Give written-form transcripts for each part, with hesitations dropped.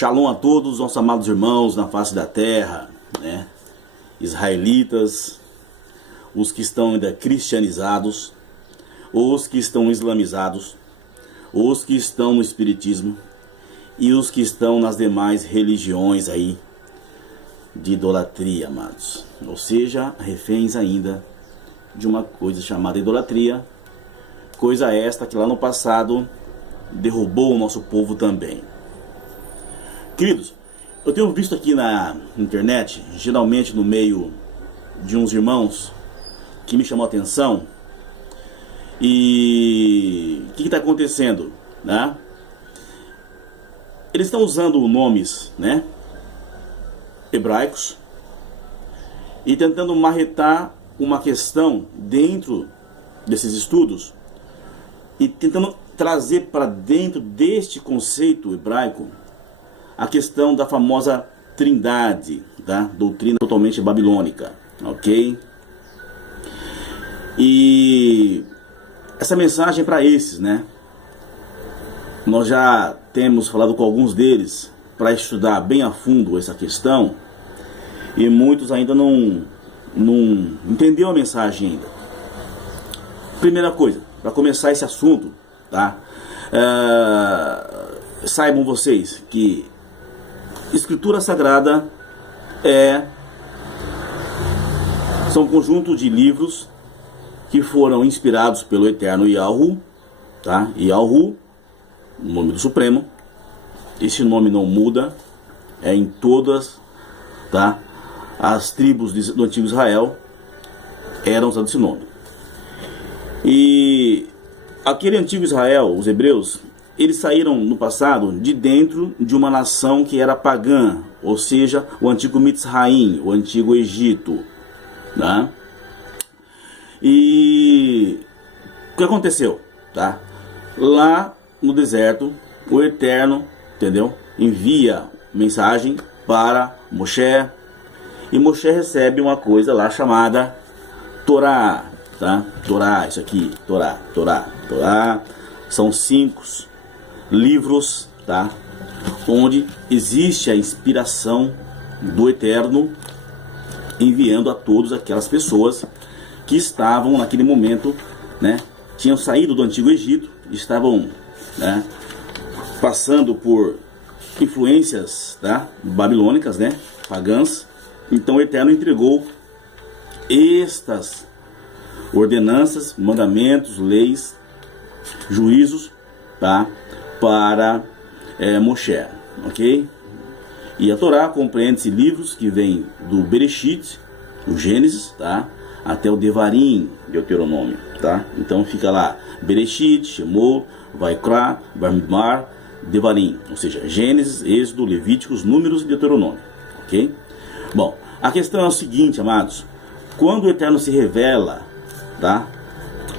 Shalom a todos, nossos amados irmãos na face da terra, né? Israelitas, os que estão ainda cristianizados, os que estão islamizados, os que estão no espiritismo e os que estão nas demais religiões aí de idolatria, amados. Ou seja, reféns ainda de uma coisa chamada idolatria, coisa esta que lá no passado derrubou o nosso povo também. Queridos, eu tenho visto aqui na internet, geralmente no meio de uns irmãos, que me chamou a atenção. E o que está acontecendo, né? Eles estão usando nomes, né, hebraicos e tentando marretar uma questão dentro desses estudos e tentando trazer para dentro deste conceito hebraico a questão da famosa trindade, da doutrina totalmente babilônica, ok? E essa mensagem é para esses, né? Nós já temos falado com alguns deles para estudar bem a fundo essa questão e muitos ainda não entenderam a mensagem ainda. Primeira coisa, para começar esse assunto, tá? Saibam vocês que Escritura Sagrada são um conjunto de livros que foram inspirados pelo eterno Yahu, tá? Yahu, o nome do Supremo. Esse nome não muda, é em todas, tá? As tribos do antigo Israel eram usados esse nome. E aquele antigo Israel, os hebreus, eles saíram no passado de dentro de uma nação que era pagã, ou seja, o antigo Mitzraim, o antigo Egito, né? E o que aconteceu, tá? Lá no deserto, o Eterno, entendeu? Envia mensagem para Moshe, e Moshe recebe uma coisa lá chamada Torá, tá? Torá, isso aqui, Torá. São 5 livros, tá? Onde existe a inspiração do Eterno enviando a todas aquelas pessoas que estavam naquele momento, né? Tinham saído do antigo Egito, estavam, né, passando por influências, tá, babilônicas, né, pagãs. Então o Eterno entregou estas ordenanças, mandamentos, leis, juízos, tá, para Moshe, ok? E a Torá compreende-se livros que vêm do Bereshit, o Gênesis, tá, até o Devarim, Deuteronômio, tá? Então fica lá Bereshit, Shemot, Vaikra, Bamidbar, Devarim, ou seja, Gênesis, Êxodo, Levíticos, Números e Deuteronômio, ok? Bom, a questão é o seguinte, amados: quando o Eterno se revela, tá,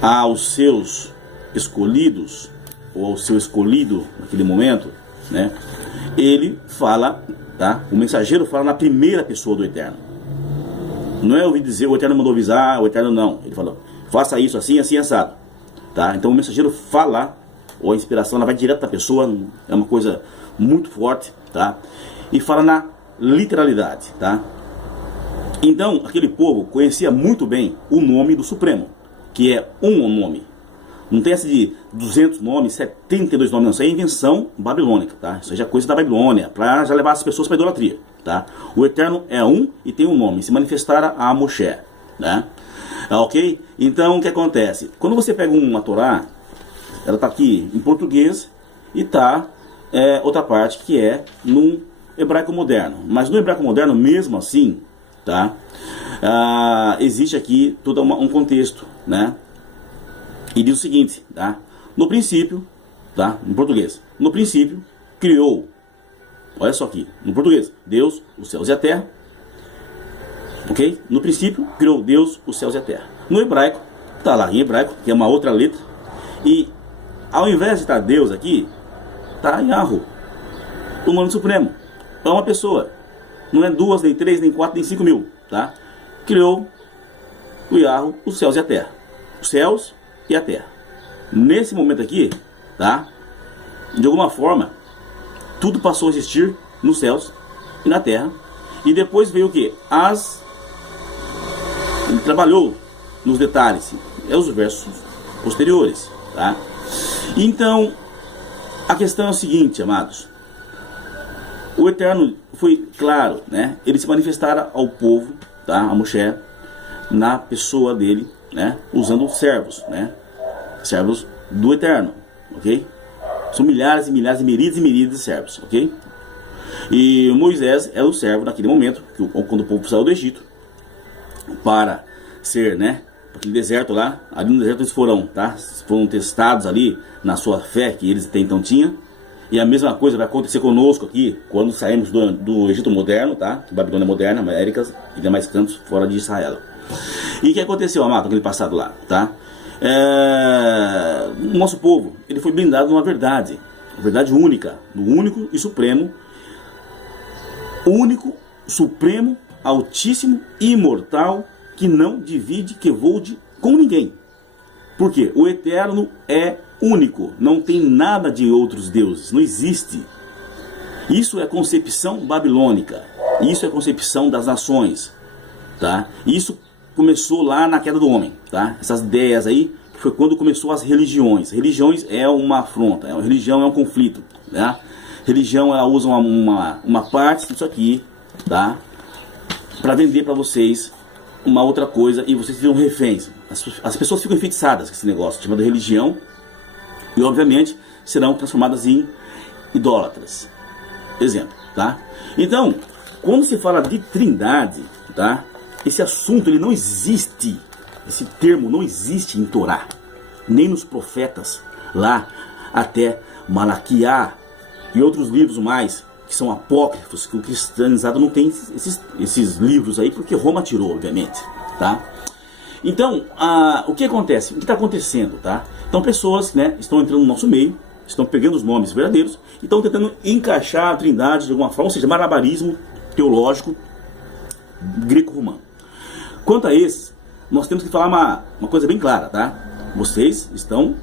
aos seus escolhidos, ou ao seu escolhido naquele momento, né, ele fala, tá, o mensageiro fala na primeira pessoa do Eterno. Não é ouvir dizer, o Eterno mandou avisar, o Eterno não. Ele falou, faça isso assim, assim, assado, tá? Então o mensageiro fala, ou a inspiração, ela vai direto da pessoa, é uma coisa muito forte, tá? E fala na literalidade, tá? Então aquele povo conhecia muito bem o nome do Supremo, que é um nome. Não tem essa de 200 nomes, 72 nomes, não. Isso é invenção babilônica, tá? Isso já é coisa da Babilônia, para já levar as pessoas para idolatria, tá? O Eterno é um e tem um nome, se manifestara a Moshe, né? Ok? Então o que acontece? Quando você pega uma Torá, ela está aqui em português e está outra parte que é no hebraico moderno. Mas no hebraico moderno, mesmo assim, tá? Existe aqui todo um contexto, né? E diz o seguinte, tá? No princípio, tá? Em português, no princípio criou, olha só aqui, no português, Deus, os céus e a terra, ok? No princípio criou Deus, os céus e a terra. No hebraico, tá lá em hebraico, que é uma outra letra, e ao invés de estar Deus aqui, tá Yahu, o nome supremo, é uma pessoa, não é 2, nem 3, nem 4, nem 5 mil, tá? Criou o Yahu, os céus e a terra, os céus e a terra. Nesse momento aqui, tá? De alguma forma, tudo passou a existir nos céus e na terra. E depois veio o que? Ele trabalhou nos detalhes, os versos posteriores, tá? Então, a questão é o seguinte, amados. O Eterno foi claro, né? Ele se manifestara ao povo, tá? A Moshe, na pessoa dele, né? Usando servos, né? Servos do Eterno, ok? São milhares e milhares e miríades de servos, ok? E Moisés é o servo naquele momento, quando o povo saiu do Egito, para ser, né? Aquele deserto lá, ali no deserto eles foram, tá? Foram testados ali na sua fé que eles até então tinham. E a mesma coisa vai acontecer conosco aqui, quando saímos do Egito moderno, tá? Babilônia moderna, Américas e demais cantos fora de Israel. E o que aconteceu, amado, naquele passado lá, tá? O nosso povo, ele foi blindado numa verdade única, no único e supremo, altíssimo, imortal, que não divide, que volte com ninguém. Por quê? O Eterno é único, não tem nada de outros deuses, não existe. Isso é concepção babilônica, isso é concepção das nações, tá? Isso começou lá na queda do homem, tá? Essas ideias aí, foi quando começou as religiões. Religiões é uma afronta, religião é um conflito, né? Religião, ela usa uma parte disso aqui, tá? Para vender para vocês uma outra coisa e vocês viram reféns. As pessoas ficam enfeitiçadas com esse negócio chamado religião e obviamente serão transformadas em idólatras. Exemplo, tá? Então, quando se fala de trindade, tá? Esse assunto ele não existe, esse termo não existe em Torá, nem nos profetas lá até Malaquiá e outros livros mais que são apócrifos, que o cristianizado não tem esses livros aí, porque Roma tirou, obviamente, tá? Então, o que acontece? O que está acontecendo, tá? Então, pessoas, né, estão entrando no nosso meio, estão pegando os nomes verdadeiros e estão tentando encaixar a trindade de alguma forma, ou seja, malabarismo teológico greco-romano. Quanto a esses, nós temos que falar uma coisa bem clara, tá? Vocês estão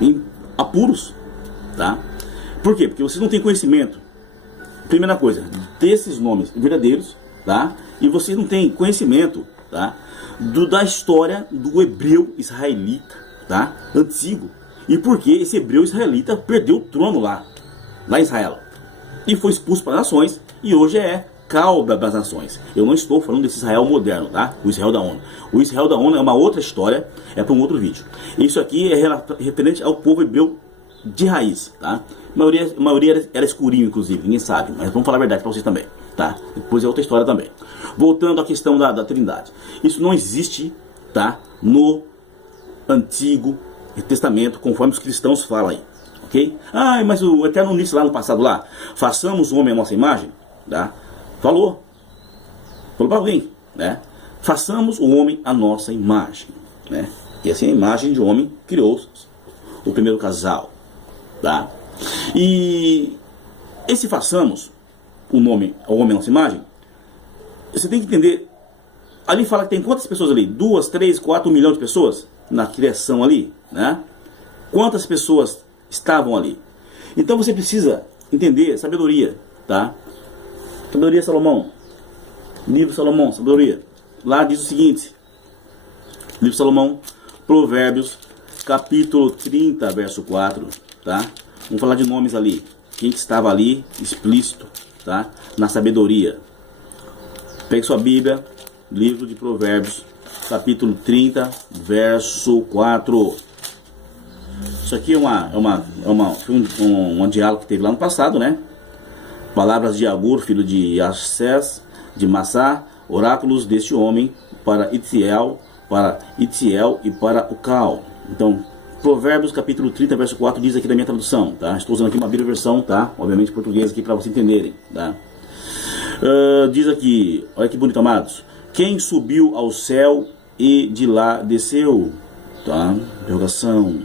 em apuros, tá? Por quê? Porque vocês não têm conhecimento. Primeira coisa, desses nomes verdadeiros, tá? E vocês não têm conhecimento, tá? Da história do hebreu israelita, tá? Antigo. E por que esse hebreu israelita perdeu o trono lá em Israel. E foi expulso para as nações e hoje é cauda das nações. Eu não estou falando desse Israel moderno, tá? O Israel da ONU. O Israel da ONU é uma outra história, é para um outro vídeo. Isso aqui é referente ao povo hebreu de raiz, tá? A maioria era escurinho, inclusive, ninguém sabe, mas vamos falar a verdade para vocês também, tá? Depois é outra história também. Voltando à questão da trindade. Isso não existe, tá? No Antigo Testamento, conforme os cristãos falam aí, ok? Mas o Eterno disse lá no passado lá, façamos o homem à nossa imagem, tá? Falou para alguém, né? Façamos o homem à nossa imagem, né? E assim a imagem de homem criou o primeiro casal, tá? E esse façamos o homem à nossa imagem, você tem que entender, ali fala que tem quantas pessoas ali? 2, 3, 4 milhões de pessoas na criação ali, né? Quantas pessoas estavam ali? Então você precisa entender sabedoria, tá? Sabedoria Salomão, livro Salomão, sabedoria. Lá diz o seguinte, livro Salomão, Provérbios, capítulo 30, verso 4, tá? Vamos falar de nomes ali. Quem que estava ali, explícito, tá? Na sabedoria. Pegue sua Bíblia, livro de Provérbios, capítulo 30, verso 4. Isso aqui foi um diálogo que teve lá no passado, né? Palavras de Agur, filho de Assés, de Massá, oráculos deste homem para Itziel e para Ucal. Então, Provérbios capítulo 30, verso 4 diz aqui da minha tradução, tá? Estou usando aqui uma Bíblia versão, tá? Obviamente em português aqui para vocês entenderem, tá? Diz aqui, olha que bonito, amados. Quem subiu ao céu e de lá desceu, tá? Interrogação.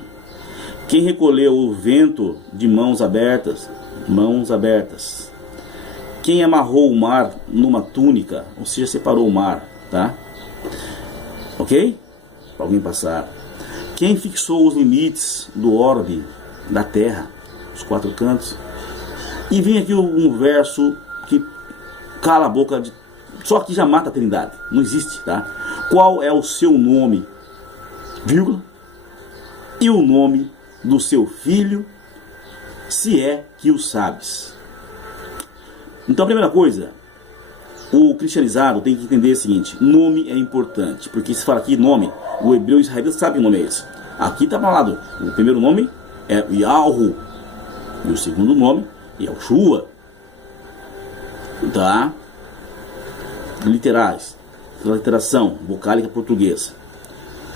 Quem recolheu o vento de mãos abertas? Mãos abertas. Quem amarrou o mar numa túnica, ou seja, separou o mar, tá? Ok? Para alguém passar. Quem fixou os limites do orbe da terra, os 4 cantos? E vem aqui um verso que cala a boca, só que já mata a Trindade. Não existe, tá? Qual é o seu nome, vírgula, e o nome do seu filho, se é que o sabes. Então a primeira coisa, o cristianizado tem que entender o seguinte: nome é importante, porque se fala aqui nome, o hebreu israelita sabe que nome é esse. Aqui está falado, o primeiro nome é Yahu, e o segundo nome é Yahushua. Tá? Literais, literação vocálica portuguesa.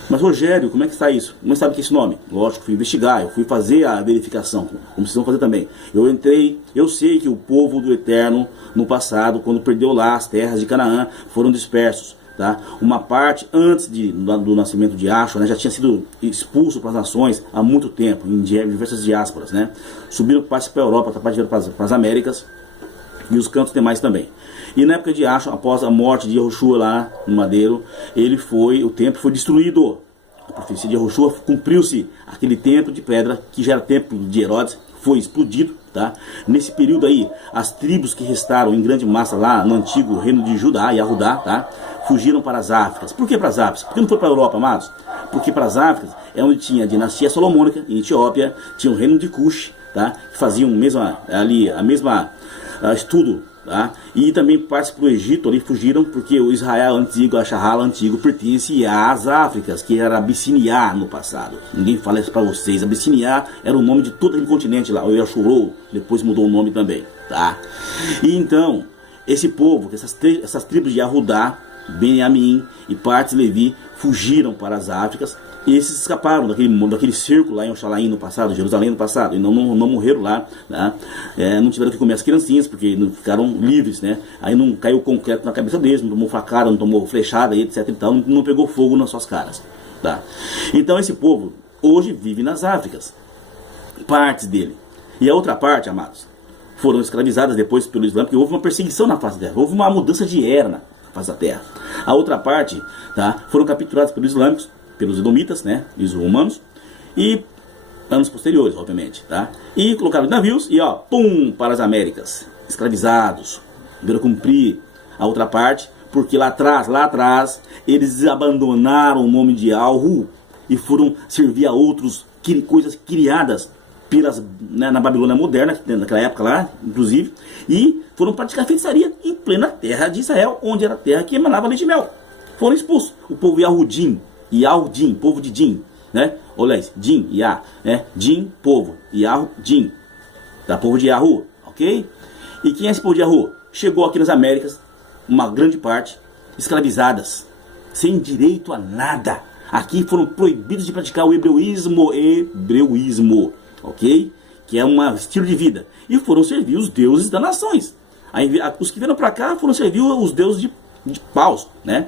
Mas Rogério, como é que está isso? Como sabe que é esse nome? Lógico, fui investigar, eu fui fazer a verificação, como vocês vão fazer também. Eu entrei, eu sei que o povo do Eterno, no passado, quando perdeu lá as terras de Canaã, foram dispersos. Tá? Uma parte, antes do nascimento de Yahshua, né, já tinha sido expulso para as nações há muito tempo, em diversas diásporas. Né? Subiram para a Europa, para as Américas e os cantos demais também. E na época de Yahshua, após a morte de Yahushua lá no madeiro, o templo foi destruído. A profecia de Yahushua cumpriu-se. Aquele templo de pedra, que já era templo de Herodes, foi explodido. Tá? Nesse período aí, as tribos que restaram em grande massa lá no antigo reino de Judá, Yahudá, tá? Fugiram para as Áfricas. Por que para as Áfricas? Por que não foi para a Europa, amados? Porque para as Áfricas é onde tinha a dinastia Salomônica, em Etiópia, tinha o reino de Cush, tá? Que faziam a mesma estudo. Tá? E também partes para o Egito ali fugiram, porque o Israel antigo, a Shahala antigo, pertence às Áfricas, que era Abissiniá no passado. Ninguém fala isso para vocês. Abissiniá era o nome de todo aquele continente lá, o Yashurou, depois mudou o nome também. Tá? E então, esse povo, essas tribos de Yahudá, Benjamim e partes de Levi fugiram para as Áfricas. E esses escaparam daquele círculo lá em Oxalaim no passado, Jerusalém no passado, e não morreram lá, né? Não tiveram que comer as criancinhas, porque não ficaram livres, né? Aí não caiu concreto na cabeça deles, não tomou facada, não tomou flechada, etc. Então não pegou fogo nas suas caras, tá? Então esse povo hoje vive nas Áfricas, partes dele. E a outra parte, amados, foram escravizadas depois pelo Islã, porque houve uma perseguição na face da terra, houve uma mudança de era na face da terra. A outra parte, tá? Foram capturados pelos islâmicos, pelos edomitas, né, e os romanos, e anos posteriores, obviamente, tá? E colocaram navios e ó, pum, para as Américas, escravizados, viram cumprir a outra parte, porque lá atrás, eles abandonaram o nome de Yahu e foram servir a outros, coisas criadas na Babilônia moderna, naquela época lá, inclusive, e foram praticar feitiçaria em plena terra de Israel, onde era a terra que emanava leite e mel. Foram expulsos. O povo Yahudim, povo de Din, né? Olha isso, Din, Yah, né? Din, povo, Yahudim, da povo de Yahu, ok? E quem é esse povo de Yahu? Chegou aqui nas Américas, uma grande parte, escravizadas, sem direito a nada. Aqui foram proibidos de praticar o hebreuísmo, ok? Que é um estilo de vida. E foram servir os deuses das nações. Aí, os que vieram para cá foram servir os deuses de paus, né?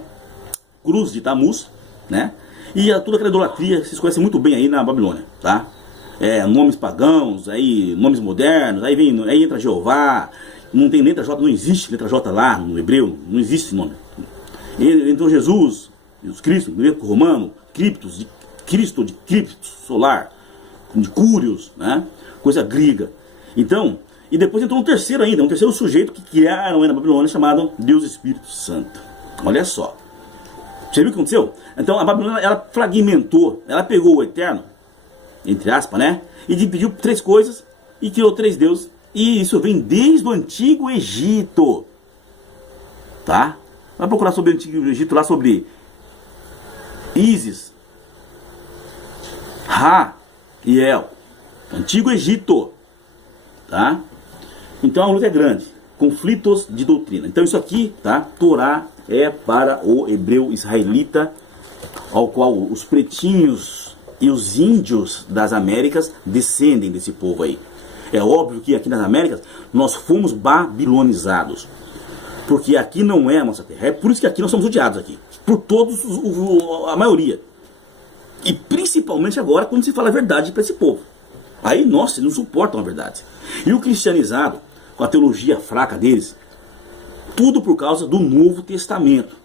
Cruz de Tamuz, né? E toda aquela idolatria, vocês conhecem muito bem aí na Babilônia, tá? Nomes pagãos, aí nomes modernos, aí entra Jeová, não tem letra J, não existe letra J lá no hebreu, não existe esse nome. Entrou Jesus Cristo, grego romano, criptos, de Cristo, de criptos, solar, de cúrios, né? Coisa grega. Então, e depois entrou um terceiro sujeito que criaram aí na Babilônia, chamado Deus Espírito Santo. Olha só. Você viu o que aconteceu? Então a Babilônia, ela fragmentou, ela pegou o Eterno, entre aspas, né? E dividiu 3 coisas e criou 3 deuses. E isso vem desde o Antigo Egito. Tá? Vai procurar sobre o Antigo Egito, lá sobre Ísis, Ra e El. Antigo Egito. Tá? Então a luta é grande. Conflitos de doutrina. Então isso aqui, tá? Torá é para o hebreu israelita, ao qual os pretinhos e os índios das Américas descendem desse povo aí. É óbvio que aqui nas Américas nós fomos babilonizados, porque aqui não é a nossa terra. É por isso que aqui nós somos odiados aqui, por todos, a maioria. E principalmente agora quando se fala a verdade para esse povo. Aí, nossa, eles não suportam a verdade. E o cristianizado, com a teologia fraca deles, tudo por causa do Novo Testamento,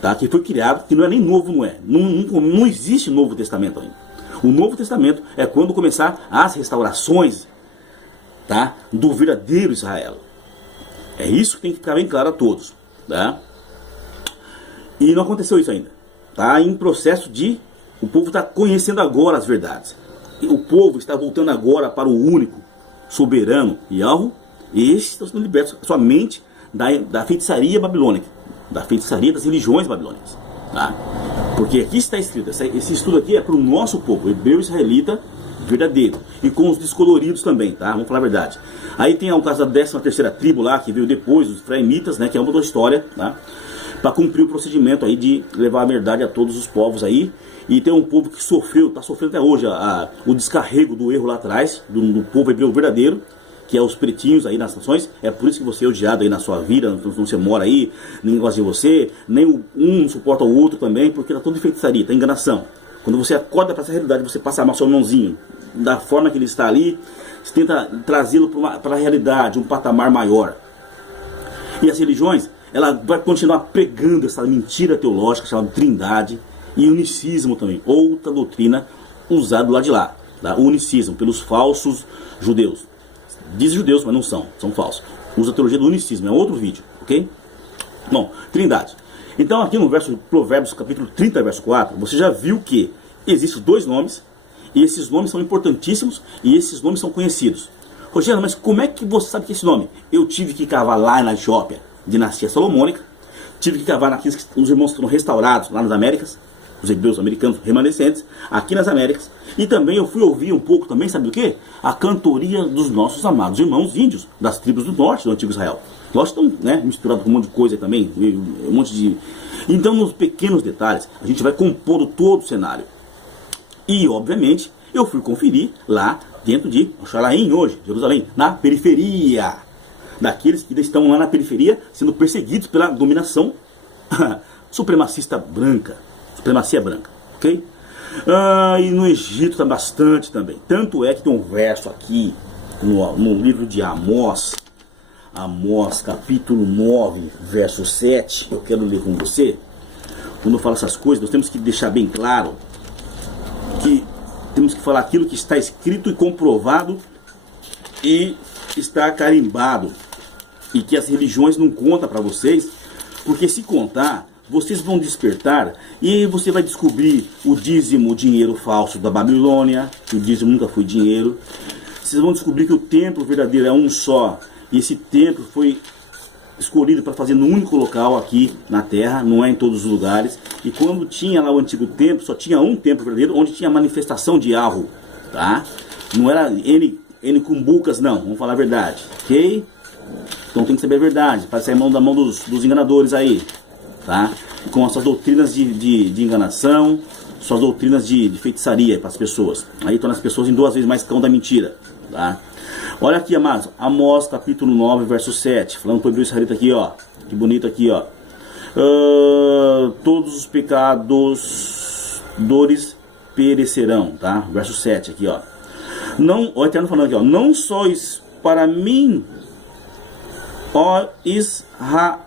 tá? Que foi criado, que não é nem novo, não existe Novo Testamento ainda. O Novo Testamento é quando começar as restaurações tá? Do verdadeiro Israel. É isso que tem que ficar bem claro a todos, tá? E não aconteceu isso ainda. Tá em processo de... O povo está conhecendo agora as verdades. E o povo está voltando agora para o único, soberano Yahweh. E esses estão sendo libertos somente da feitiçaria babilônica, da feitiçaria das religiões babilônicas, tá? Porque aqui está escrito, esse estudo aqui é para o nosso povo, hebreu israelita verdadeiro, e com os descoloridos também, tá? Vamos falar a verdade. Aí tem o caso da 13ª tribo lá, que veio depois, os Efraimitas, né? Que é uma outra história, tá? Para cumprir o procedimento aí de levar a verdade a todos os povos aí. E tem um povo que sofreu, está sofrendo até hoje o descarrego do erro lá atrás, do povo hebreu verdadeiro, que é os pretinhos aí nas nações. É por isso que você é odiado aí na sua vida, não você mora aí, ninguém gosta de você, nem um suporta o outro também, porque tá tudo de feitiçaria, tá enganação. Quando você acorda para essa realidade, você passa a amar seu irmãozinho da forma que ele está ali, você tenta trazê-lo para a realidade, um patamar maior. E as religiões, ela vai continuar pregando essa mentira teológica chamada trindade e unicismo também, outra doutrina usada lá de lá, tá? O unicismo, pelos falsos judeus. Dizem judeus, mas não são falsos. Usa a teologia do unicismo, é outro vídeo, ok? Bom, trindade. Então aqui no verso Provérbios, capítulo 30, verso 4, você já viu que existem 2 nomes, e esses nomes são importantíssimos, e esses nomes são conhecidos. Rogério, mas como é que você sabe que esse nome? Eu tive que cavar lá na Etiópia, dinastia salomônica, tive que cavar naqueles que os irmãos foram restaurados lá nas Américas, os hebreus americanos remanescentes, aqui nas Américas. E também eu fui ouvir um pouco também, sabe do que? A cantoria dos nossos amados irmãos índios, das tribos do norte do antigo Israel. Nós estamos, né, misturados com um monte de coisa também, um monte de... Então, nos pequenos detalhes, a gente vai compondo todo o cenário. E, obviamente, eu fui conferir lá dentro de Oxalaim hoje, Jerusalém, na periferia. Daqueles que estão lá na periferia, sendo perseguidos pela dominação supremacista branca. Supremacia branca, ok? E no Egito tá bastante também. Tanto é que tem um verso aqui no livro de Amós, capítulo 9, verso 7, eu quero ler com você. Quando eu falo essas coisas, nós temos que deixar bem claro que temos que falar aquilo que está escrito e comprovado e está carimbado, e que as religiões não contam para vocês, porque se contar, vocês vão despertar e você vai descobrir o dízimo, o dinheiro falso da Babilônia, que o dízimo nunca foi dinheiro. Vocês vão descobrir que o templo verdadeiro é um só, e esse templo foi escolhido para fazer no único local aqui na terra, não é em todos os lugares. E quando tinha lá o antigo templo, só tinha um templo verdadeiro, onde tinha a manifestação de Yahweh, tá? Não era N cumbucas, não, vamos falar a verdade, ok? Então tem que saber a verdade, para sair da mão dos enganadores aí, tá? Com as suas doutrinas de enganação, suas doutrinas de feitiçaria para as pessoas. Aí torna as pessoas em 2 vezes mais cão da mentira, tá? Olha aqui, amados, Amós capítulo 9, verso 7, falando para o hebreu israelita aqui, ó, que bonito aqui, ó. Todos os pecadores perecerão, tá? Verso 7 aqui, ó. Não, o Eterno falando aqui, ó, não sois para mim, ó Israel,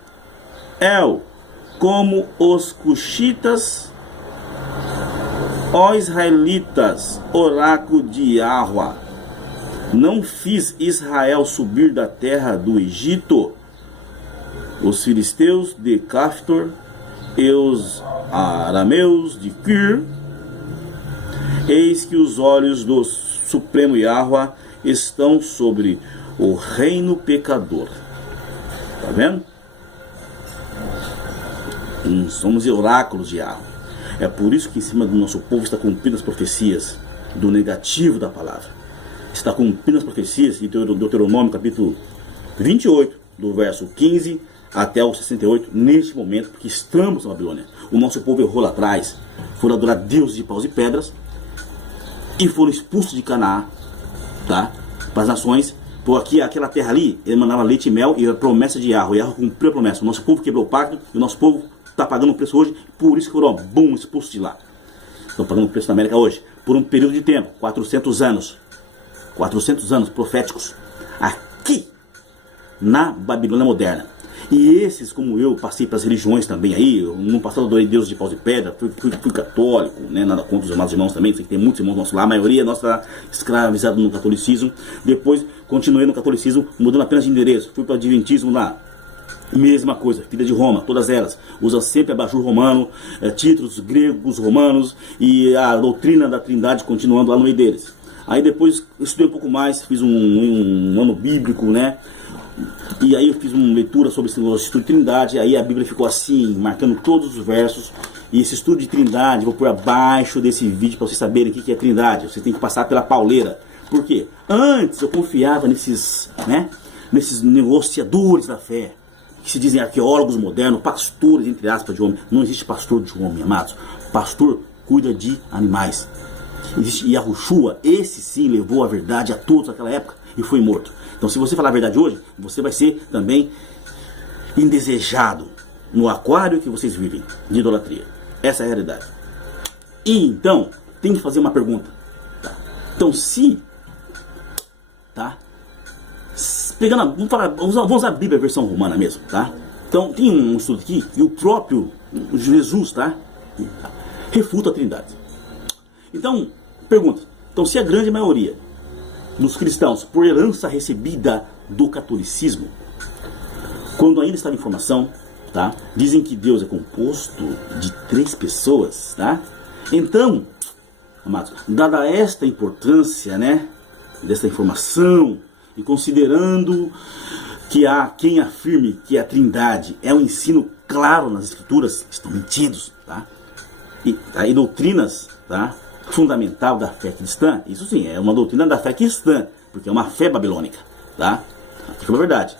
como os cuxitas, ó israelitas, oráculo de Yahweh. Não fiz Israel subir da terra do Egito, os filisteus de Caftor e os arameus de Kir. Eis que os olhos do Supremo Yahweh estão sobre o reino pecador. Tá vendo? Somos oráculos de Yahweh. É por isso que em cima do nosso povo está cumprindo as profecias do negativo da palavra. Está cumprindo as profecias de Deuteronômio capítulo 28, do verso 15 até o 68, neste momento, porque estamos na Babilônia. O nosso povo errou lá atrás, foram adorar deuses de paus e pedras e foram expulsos de Canaã, tá? Para as nações. Por aqui, aquela terra ali, ele mandava leite e mel, e a promessa de Yahweh. Yahweh cumpriu a promessa. O nosso povo quebrou o pacto, e o nosso povo está pagando o preço hoje, por isso que foram, bum, expulsos de lá. Estão pagando o preço na América hoje, por um período de tempo, 400 anos. 400 anos proféticos, aqui, na Babilônia moderna. E esses, como eu, passei para as religiões também aí, no passado adorei Deus de paus e pedra, fui católico, né, nada contra os amados irmãos também, sei que tem muitos irmãos nossos lá, a maioria nossa escravizada no catolicismo. Depois continuei no catolicismo, mudando apenas de endereço, fui para o adventismo lá. Mesma coisa, filha de Roma, todas elas usam sempre abajur romano, títulos gregos, romanos, e a doutrina da Trindade continuando lá no meio deles. Aí depois estudei um pouco mais, fiz um ano bíblico, né? E aí eu fiz uma leitura sobre esse estudo de Trindade. Aí a Bíblia ficou assim, marcando todos os versos. E esse estudo de Trindade, vou pôr abaixo desse vídeo para vocês saberem o que é Trindade. Você tem que passar pela pauleira. Por quê? Antes eu confiava nesses negociadores da fé, que se dizem arqueólogos modernos, pastores, entre aspas, de homem. Não existe pastor de homem, amados. Pastor cuida de animais. Existe Yahushua, esse sim levou a verdade a todos naquela época e foi morto. Então, se você falar a verdade hoje, você vai ser também indesejado no aquário que vocês vivem de idolatria. Essa é a realidade. E então, tem que fazer uma pergunta. Tá? Então, se... Tá? Pegando, vamos usar a Bíblia, a versão romana mesmo, tá? Então, tem um estudo aqui, e o próprio Jesus, tá? Refuta a Trindade. Então, pergunta. Então, se a grande maioria dos cristãos, por herança recebida do catolicismo, quando ainda estava em formação, tá? Dizem que Deus é composto de 3 pessoas, tá? Então, amados, dada esta importância, né? Desta informação, e considerando que há quem afirme que a Trindade é um ensino claro nas Escrituras, estão mentidos, tá? E doutrinas, tá? Fundamental da fé cristã, isso sim, é uma doutrina da fé cristã, porque é uma fé babilônica, tá? Aquilo é verdade.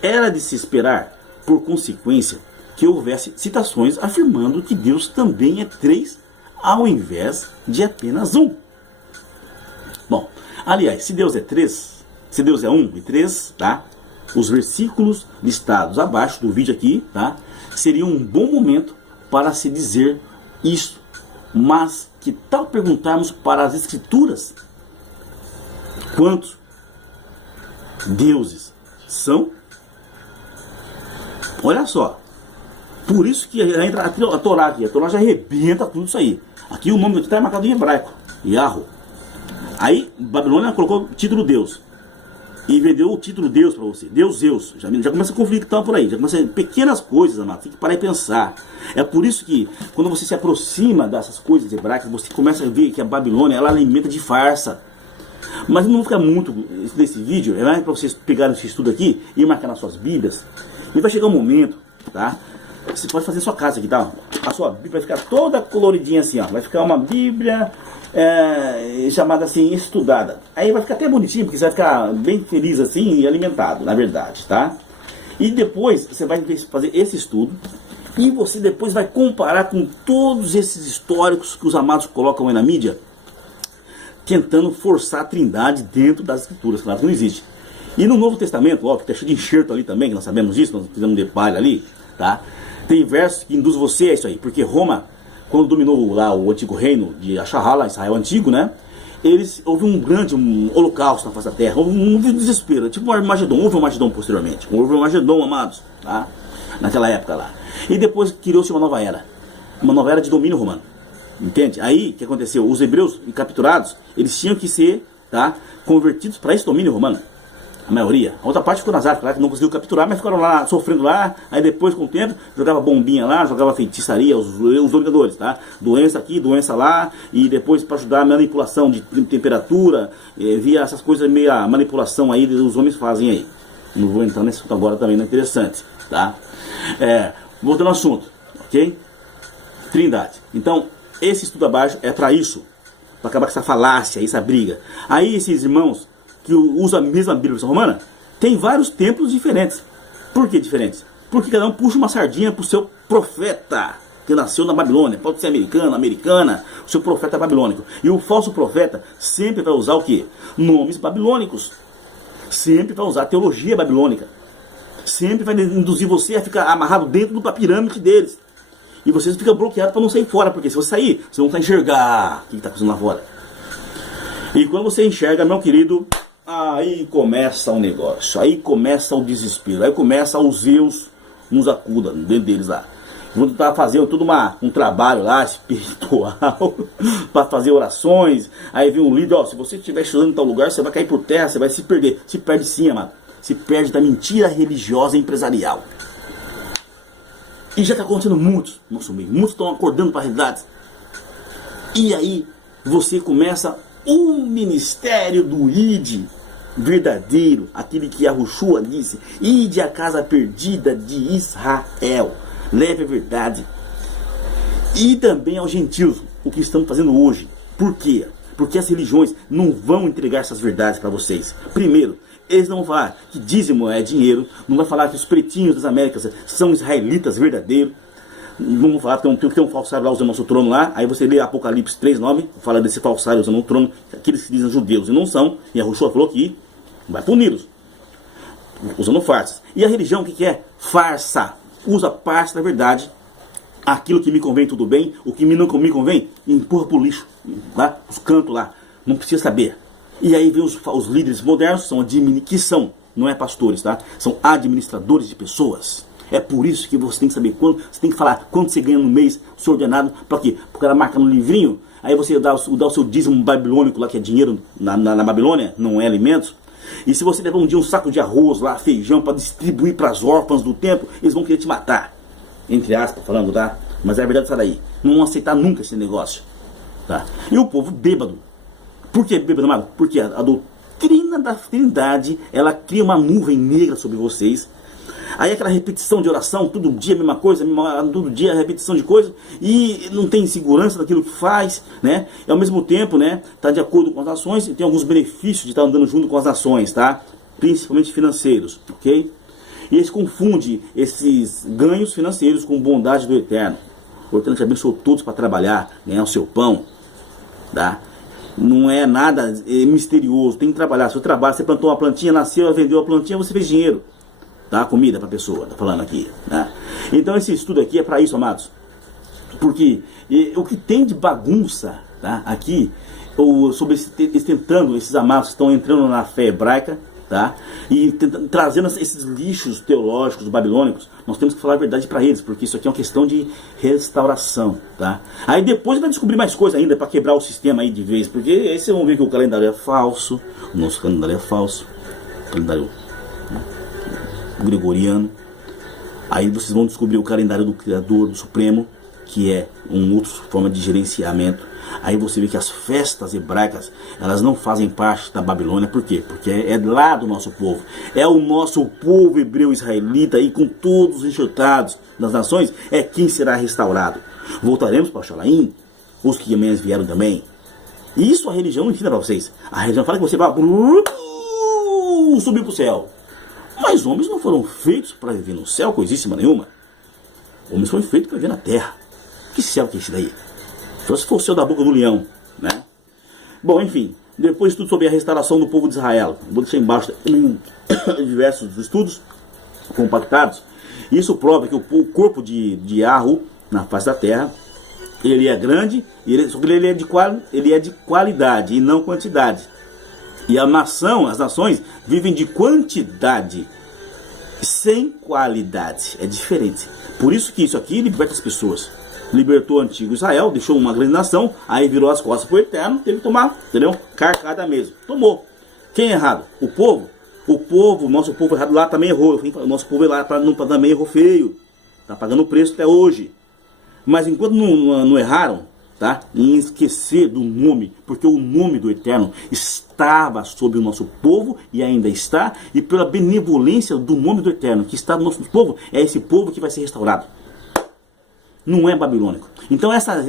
Era de se esperar, por consequência, que houvesse citações afirmando que Deus também é 3, ao invés de apenas 1. Bom, aliás, se Deus é 3, se Deus é 1 e 3, tá? Os versículos listados abaixo do vídeo aqui, tá? Seria um bom momento para se dizer isso. Mas que tal perguntarmos para as Escrituras quantos deuses são? Olha só. Por isso que entra a Torá aqui. A Torá já arrebenta tudo isso aí. Aqui o nome do está marcado em hebraico. Yahweh. Aí Babilônia colocou o título Deus. E vendeu o título Deus para você. Deus, Zeus. Já começa a conflitar por aí. Já começa pequenas coisas, amado. Tem que parar e pensar. É por isso que, quando você se aproxima dessas coisas hebraicas, você começa a ver que a Babilônia, ela alimenta de farsa. Mas não vou ficar muito nesse vídeo. É mais para vocês pegarem esse estudo aqui e marcar nas suas Bíblias. E vai chegar um momento, tá? Você pode fazer sua casa aqui, tá? A sua Bíblia vai ficar toda coloridinha assim, ó. Vai ficar uma Bíblia... chamada assim, estudada. Aí vai ficar até bonitinho, porque você vai ficar bem feliz assim e alimentado, na verdade, tá? E depois você vai fazer esse estudo e você depois vai comparar com todos esses históricos que os amados colocam aí na mídia, tentando forçar a Trindade dentro das Escrituras, claro que não existe. E no Novo Testamento, ó, que tá cheio de enxerto ali também, que nós sabemos disso, nós fizemos um detalhe ali, tá? Tem versos que induzem você a isso aí, porque Roma, quando dominou lá o antigo reino de Asharala, Israel antigo, né? Houve um grande holocausto na face da terra, houve um desespero, tipo um Armagedon, houve um Armagedon posteriormente, houve um Armagedon, amados, tá? Naquela época lá. E depois criou-se uma nova era de domínio romano, entende? Aí, o que aconteceu? Os hebreus capturados, eles tinham que ser, tá? Convertidos para esse domínio romano. A maioria. A outra parte ficou nas África, que não conseguiu capturar, mas ficaram lá, sofrendo lá. Aí depois, com o tempo, jogava bombinha lá, jogava feitiçaria, os dominadores, tá? Doença aqui, doença lá. E depois, para ajudar a manipulação de temperatura, via essas coisas, meio a manipulação aí, os homens fazem aí. Não vou entrar nesse assunto agora também, não é interessante, tá? Voltando ao assunto, ok? Trindade. Então, esse estudo abaixo é para isso. Para acabar com essa falácia, essa briga. Aí, esses irmãos que usa a mesma Bíblia versão romana, tem vários templos diferentes. Por que diferentes? Porque cada um puxa uma sardinha para o seu profeta, que nasceu na Babilônia. Pode ser americano, americana, o seu profeta babilônico. E o falso profeta sempre vai usar o quê? Nomes babilônicos. Sempre vai usar teologia babilônica. Sempre vai induzir você a ficar amarrado dentro da pirâmide deles. E você fica bloqueado para não sair fora, porque se você sair, você não vai enxergar o que está acontecendo lá fora. E quando você enxerga, meu querido, aí começa o negócio, aí começa o desespero, aí começa os Zeus nos acuda dentro deles lá. Vão estar fazendo todo um trabalho lá espiritual para fazer orações. Aí vem um líder, ó, se você estiver estudando em tal lugar, você vai cair por terra, você vai se perder. Se perde sim, amado. Se perde da mentira religiosa e empresarial. E já está acontecendo muitos no nosso meio. Muitos estão acordando para a realidade. E aí você começa o ministério do ID verdadeiro, aquele que Yahushua disse: ide à casa perdida de Israel, leve a verdade. E também aos gentios, o que estamos fazendo hoje. Por quê? Porque as religiões não vão entregar essas verdades para vocês. Primeiro, eles não vão falar que dízimo é dinheiro, não vai falar que os pretinhos das Américas são israelitas verdadeiros. Não vão falar que tem um falsário lá usando o nosso trono lá. Aí você lê Apocalipse 3:9, fala desse falsário usando o trono, aqueles que dizem judeus e não são. E Yahushua falou que vai puni-los, usando farsas. E a religião, o que é? Farsa. Usa parte da verdade. Aquilo que me convém, tudo bem. O que não me convém, empurra pro lixo, tá? Os cantos lá. Não precisa saber. E aí vem os líderes modernos, que são, não é pastores, tá? São administradores de pessoas. É por isso que você tem que saber quanto, você tem que falar quanto você ganha no mês, ser ordenado, para quê? Porque ela marca no livrinho, aí você dá o seu dízimo babilônico lá, que é dinheiro na Babilônia, não é alimentos. E se você levar um dia um saco de arroz lá, feijão, para distribuir para as órfãs do templo, eles vão querer te matar. Entre aspas, falando, tá? Mas é a verdade, sai daí. Não vão aceitar nunca esse negócio, tá? E o povo bêbado. Por que bêbado, amado? Porque a doutrina da Trindade, ela cria uma nuvem negra sobre vocês. Aí aquela repetição de oração, todo dia a mesma coisa, todo dia a repetição de coisa, e não tem segurança daquilo que faz, né? E ao mesmo tempo, né, tá de acordo com as nações e tem alguns benefícios de estar andando junto com as nações, tá? Principalmente financeiros, ok? E eles confundem esses ganhos financeiros com bondade do Eterno. O Eterno te abençoou todos para trabalhar, ganhar o seu pão, tá? Não é nada misterioso, tem que trabalhar. Se você trabalha, você plantou uma plantinha, nasceu, vendeu a plantinha, você fez dinheiro. Tá? Comida para a pessoa, tá falando aqui, né? Então esse estudo aqui é para isso, amados. Porque o que tem de bagunça, tá? Aqui, sobre esses amados que estão entrando na fé hebraica, tá? E trazendo esses lixos teológicos babilônicos, nós temos que falar a verdade para eles, porque isso aqui é uma questão de restauração, tá? Aí depois vai descobrir mais coisa ainda para quebrar o sistema aí de vez, porque aí vocês vão ver que o calendário é falso, o nosso calendário é falso, o calendário gregoriano. Aí vocês vão descobrir o calendário do Criador, do Supremo, que é uma outra forma de gerenciamento. Aí você vê que as festas hebraicas, elas não fazem parte da Babilônia. Por quê? Porque é lá do nosso povo. É o nosso povo hebreu israelita, e com todos os enxotados das nações, é quem será restaurado. Voltaremos para Xalaim, os que amanhã vieram também. Isso a religião não ensina para vocês. A religião fala que você vai subir para o céu. Mas homens não foram feitos para viver no céu, coisíssima nenhuma. Homens foram feitos para viver na terra. Que céu que é esse daí? Só se for o céu da boca do leão, né? Bom, enfim, depois de tudo sobre a restauração do povo de Israel, vou deixar embaixo diversos estudos compactados. Isso prova que o corpo de Yahu na face da terra, ele é grande, só que ele é de qualidade e não quantidade. E as nações vivem de quantidade sem qualidade. É diferente. Por isso que isso aqui liberta as pessoas. Libertou o antigo Israel, deixou uma grande nação, aí virou as costas para o Eterno, teve que tomar, entendeu? Carcada mesmo. Tomou. Quem é errado? O povo? O povo, nosso povo errado lá também errou. O nosso povo lá também errou feio. Está pagando o preço até hoje. Mas enquanto não erraram, tá? Em esquecer do nome, porque o nome do Eterno estava sobre o nosso povo e ainda está, e pela benevolência do nome do Eterno que está no nosso povo, é esse povo que vai ser restaurado. Não é babilônico. Então essa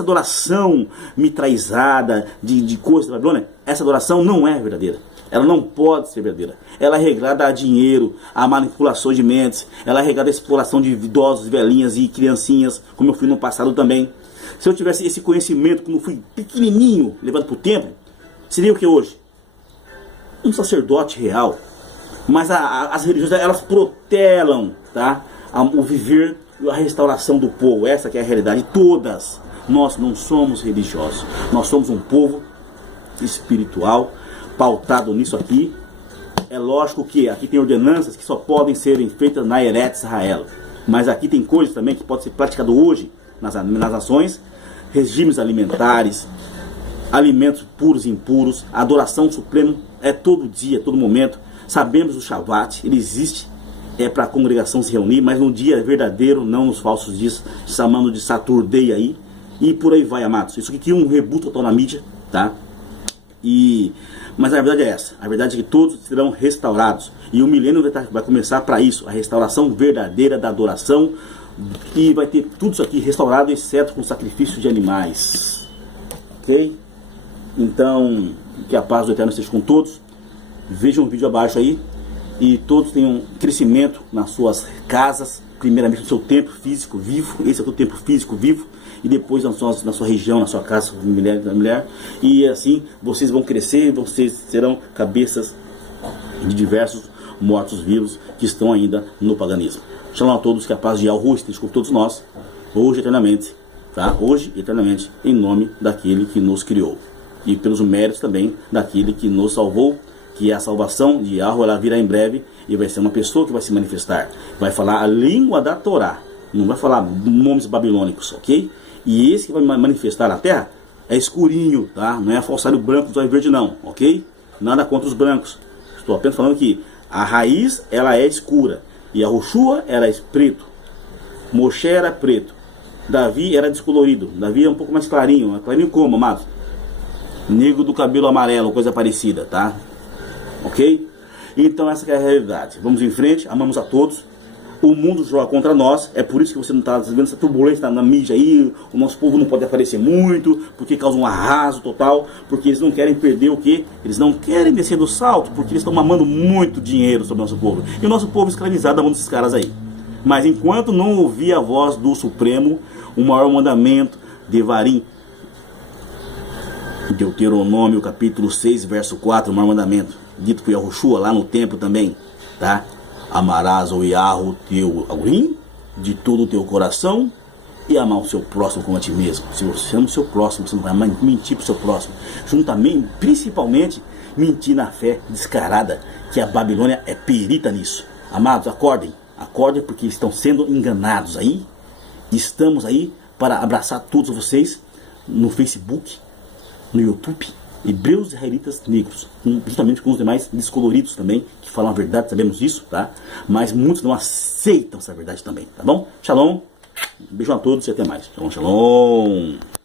adoração mitraizada de coisas da Babilônia, essa adoração não é verdadeira. Ela não pode ser verdadeira. Ela é regrada a dinheiro, a manipulação de mentes, ela é regrada a exploração de idosos, velhinhas e criancinhas, como eu fui no passado também. Se eu tivesse esse conhecimento quando eu fui pequenininho, levado para o templo, seria o que hoje? Um sacerdote real. Mas as religiões, elas protelam, tá? O viver, a restauração do povo. Essa que é a realidade. Todas. Nós não somos religiosos. Nós somos um povo espiritual, pautado nisso aqui. É lógico que aqui tem ordenanças que só podem ser feitas na Eretz Israel. Mas aqui tem coisas também que podem ser praticadas hoje nas nações. Regimes alimentares, alimentos puros e impuros. A adoração suprema é todo dia, todo momento. Sabemos do Shabbat, ele existe. É para a congregação se reunir, mas no dia verdadeiro, não nos falsos dias, chamando de Saturday aí. E por aí vai, amados. Isso aqui cria um rebuto total na mídia, tá? Mas a verdade é essa. A verdade é que todos serão restaurados. E o milênio vai começar para isso. A restauração verdadeira da adoração. E vai ter tudo isso aqui restaurado, exceto com sacrifício de animais. Ok? Então, que a paz do Eterno esteja com todos. Vejam o vídeo abaixo aí. E todos tenham crescimento nas suas casas. Primeiramente no seu tempo físico vivo. Esse é o tempo físico vivo. E depois na sua região, na sua casa, mulher. E assim vocês vão crescer. Vocês serão cabeças de diversos mortos-vivos que estão ainda no paganismo. Shalom a todos, que a paz de Yahu esteja com todos nós. Hoje e eternamente. Tá? Hoje e eternamente. Em nome daquele que nos criou. E pelos méritos também daquele que nos salvou. Que é a salvação de Yahu, ela virá em breve e vai ser uma pessoa que vai se manifestar. Vai falar a língua da Torá, não vai falar nomes babilônicos, ok? E esse que vai manifestar na terra é escurinho, tá? Não é falsário branco dos olhos verdes não, ok? Nada contra os brancos. Estou apenas falando que a raiz, ela é escura. E a Roshua era preto. Moshe era preto. Davi era descolorido. Davi é um pouco mais clarinho. Clarinho como, amado? Negro do cabelo amarelo, coisa parecida, tá? Ok? Então essa que é a realidade. Vamos em frente, amamos a todos. O mundo joga contra nós. É por isso que você não está vendo essa turbulência na mídia aí. O nosso povo não pode aparecer muito, porque causa um arraso total. Porque eles não querem perder o quê? Eles não querem descer do salto, porque eles estão mamando muito dinheiro sobre o nosso povo. E o nosso povo escravizado na mão desses caras aí. Mas enquanto não ouvir a voz do Supremo, o maior mandamento, Devarim, Deuteronômio capítulo 6, verso 4, o maior mandamento, dito por Yahushua lá no templo também, tá? Amarás o Yahu teu Elohim de todo o teu coração e amar o seu próximo como a ti mesmo. Se você ama o seu próximo, você não vai mentir para o seu próximo. Juntamente, principalmente, mentir na fé descarada, que a Babilônia é perita nisso. Amados, acordem. Acordem porque estão sendo enganados aí. Estamos aí para abraçar todos vocês no Facebook, no YouTube, hebreus israelitas negros, justamente com os demais descoloridos também, que falam a verdade, sabemos disso, tá? Mas muitos não aceitam essa verdade também, tá bom? Shalom, beijo a todos e até mais. Shalom, shalom.